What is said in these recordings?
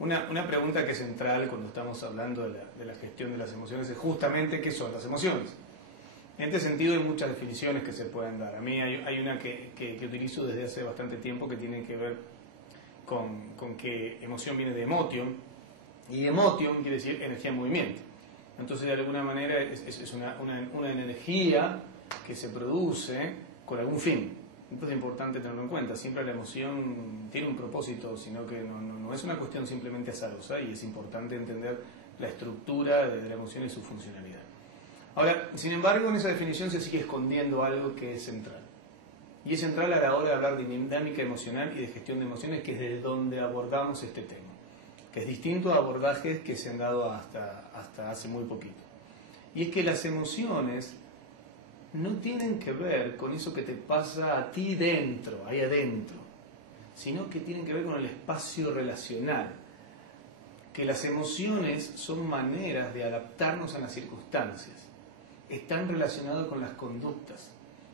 Una pregunta que es central cuando estamos hablando de la gestión de las emociones es justamente qué son las emociones. En este sentido hay muchas definiciones que se pueden dar. A mí hay una que utilizo desde hace bastante tiempo que tiene que ver con que emoción viene de emotion, y emotion quiere decir energía en movimiento. Entonces, de alguna manera es una energía que se produce con algún fin. Entonces es importante tenerlo en cuenta. Siempre la emoción tiene un propósito, sino que no es una cuestión simplemente azarosa, y es importante entender la estructura de la emoción y su funcionalidad. Ahora, sin embargo, en esa definición se sigue escondiendo algo que es central. Y es central a la hora de hablar de dinámica emocional y de gestión de emociones, que es desde donde abordamos este tema, que es distinto a abordajes que se han dado hasta hace muy poquito. Y es que las emociones no tienen que ver con eso que te pasa a ti dentro, ahí adentro, sino que tienen que ver con el espacio relacional. Que las emociones son maneras de adaptarnos a las circunstancias. Están relacionados con las conductas.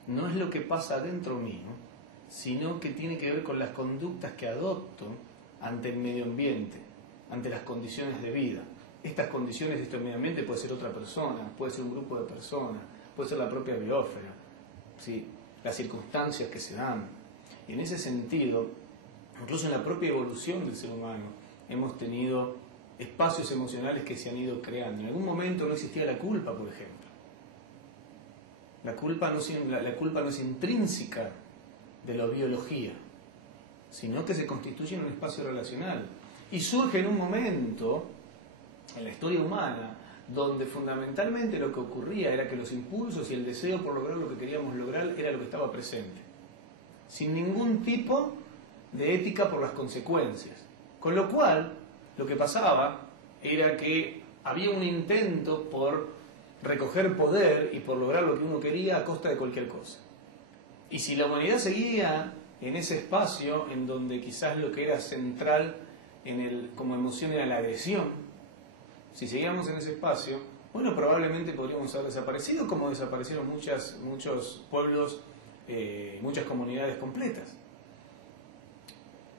No es lo que pasa adentro mío, sino que tiene que ver con las conductas que adopto ante el medio ambiente, ante las condiciones de vida. Estas condiciones de este medio ambiente puede ser otra persona, puede ser un grupo de personas, puede ser la propia biosfera, ¿sí? Las circunstancias que se dan. Y en ese sentido, incluso en la propia evolución del ser humano, hemos tenido espacios emocionales que se han ido creando. En algún momento no existía la culpa, por ejemplo. La culpa no es intrínseca de la biología, sino que se constituye en un espacio relacional. Y surge en un momento, en la historia humana, donde fundamentalmente lo que ocurría era que los impulsos y el deseo por lograr lo que queríamos lograr era lo que estaba presente, sin ningún tipo de ética por las consecuencias. Con lo cual, lo que pasaba era que había un intento por recoger poder y por lograr lo que uno quería a costa de cualquier cosa. Y si la humanidad seguía en ese espacio en donde quizás lo que era central como emoción era la agresión, si seguíamos en ese espacio, bueno, probablemente podríamos haber desaparecido, como desaparecieron muchos pueblos, muchas comunidades completas.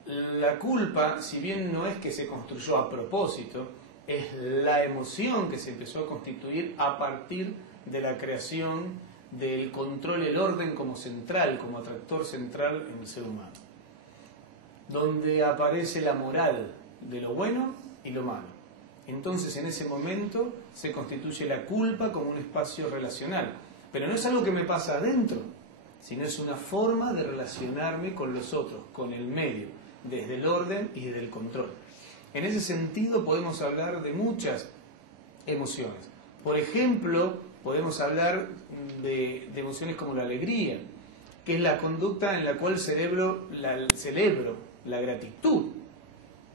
La culpa, si bien no es que se construyó a propósito, es la emoción que se empezó a constituir a partir de la creación del control, el orden como central, como atractor central en el ser humano, donde aparece la moral de lo bueno y lo malo. Entonces, en ese momento se constituye la culpa como un espacio relacional, pero no es algo que me pasa adentro, sino es una forma de relacionarme con los otros, con el medio, desde el orden y desde el control. En ese sentido podemos hablar de muchas emociones. Por ejemplo, podemos hablar de emociones como la alegría, que es la conducta en la cual celebro la gratitud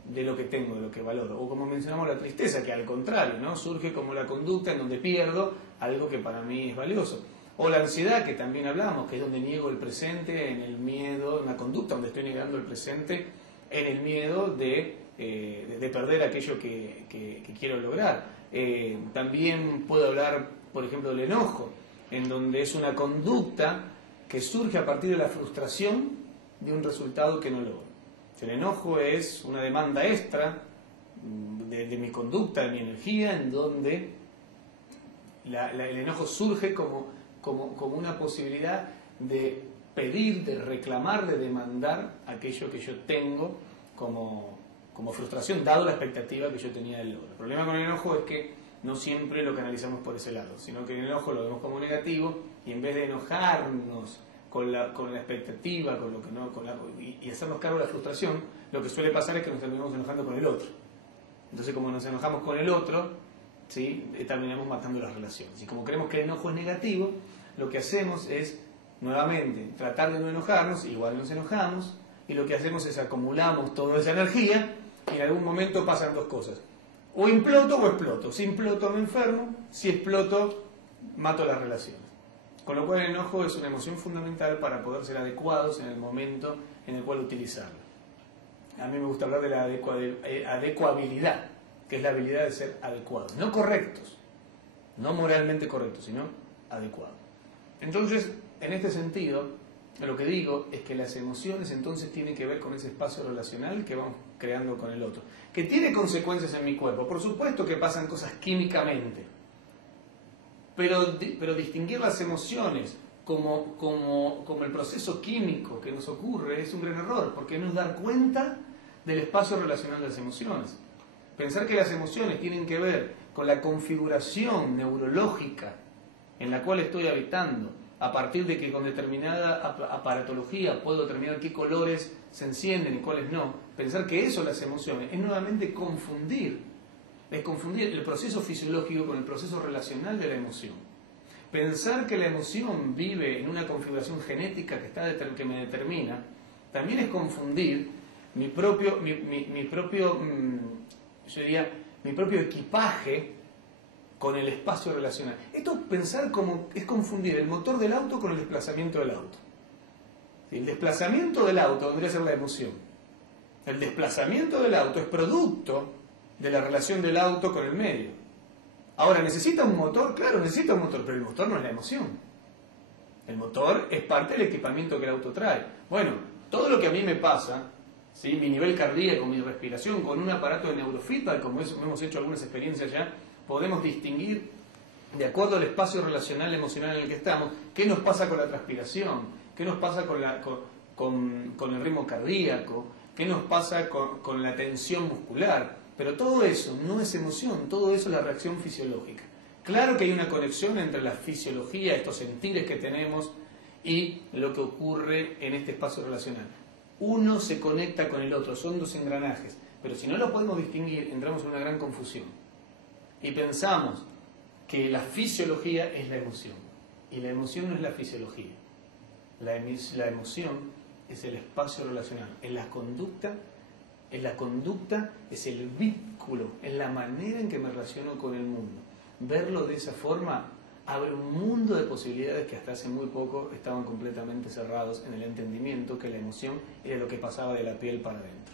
de lo que tengo, de lo que valoro. O como mencionamos la tristeza, que al contrario, ¿no? Surge como la conducta en donde pierdo algo que para mí es valioso. O la ansiedad, que también hablamos, que es donde niego el presente, en el miedo, una conducta donde estoy negando el presente, en el miedo de perder aquello que quiero lograr. También puedo hablar, por ejemplo, del enojo, en donde es una conducta que surge a partir de la frustración de un resultado que no logro. El enojo es una demanda extra de mi conducta, de mi energía, en donde el enojo surge como una posibilidad de pedir, de reclamar, de demandar aquello que yo tengo como frustración, dado la expectativa que yo tenía del logro. El problema con el enojo es que no siempre lo canalizamos por ese lado, sino que el enojo lo vemos como negativo, y en vez de enojarnos con la expectativa, con lo que no, y hacernos cargo de la frustración, lo que suele pasar es que nos terminamos enojando con el otro. Entonces, como nos enojamos con el otro, ¿sí?, terminamos matando las relaciones. Y como creemos que el enojo es negativo, lo que hacemos es, nuevamente, tratar de no enojarnos, igual nos enojamos, y lo que hacemos es acumulamos toda esa energía, y en algún momento pasan dos cosas. O imploto o exploto. Si imploto me enfermo, si exploto mato las relaciones. Con lo cual el enojo es una emoción fundamental para poder ser adecuados en el momento en el cual utilizarlo. A mí me gusta hablar de la adecuabilidad, que es la habilidad de ser adecuados. No correctos, no moralmente correctos, sino adecuados. Entonces, en este sentido, lo que digo es que las emociones entonces tienen que ver con ese espacio relacional que vamos creando con el otro, que tiene consecuencias en mi cuerpo. Por supuesto que pasan cosas químicamente, pero distinguir las emociones como el proceso químico que nos ocurre es un gran error, porque no es dar cuenta del espacio relacional de las emociones. Pensar que las emociones tienen que ver con la configuración neurológica en la cual estoy habitando, a partir de que con determinada aparatología puedo determinar qué colores se encienden y cuáles no, pensar que eso las emociones es nuevamente confundir el proceso fisiológico con el proceso relacional de la emoción. Pensar que la emoción vive en una configuración genética que me determina, también es confundir mi propio equipaje con el espacio relacional. Esto pensar como es confundir el motor del auto con el desplazamiento del auto. El desplazamiento del auto vendría a ser la emoción. El desplazamiento del auto es producto de la relación del auto con el medio. Ahora, ¿necesita un motor? Claro, necesita un motor, pero el motor no es la emoción. El motor es parte del equipamiento que el auto trae. Bueno, todo lo que a mí me pasa, ¿sí? Mi nivel cardíaco, mi respiración, con un aparato de neurofeedback, como hemos hecho algunas experiencias ya, podemos distinguir, de acuerdo al espacio relacional emocional en el que estamos, qué nos pasa con la transpiración, qué nos pasa con el ritmo cardíaco, qué nos pasa con la tensión muscular. Pero todo eso no es emoción, todo eso es la reacción fisiológica. Claro que hay una conexión entre la fisiología, estos sentires que tenemos, y lo que ocurre en este espacio relacional. Uno se conecta con el otro, son dos engranajes, pero si no lo podemos distinguir, entramos en una gran confusión. Y pensamos que la fisiología es la emoción, y la emoción no es la fisiología. La emoción es el espacio relacional, es la conducta, es el vínculo, es la manera en que me relaciono con el mundo. Verlo de esa forma abre un mundo de posibilidades que hasta hace muy poco estaban completamente cerrados en el entendimiento que la emoción era lo que pasaba de la piel para adentro.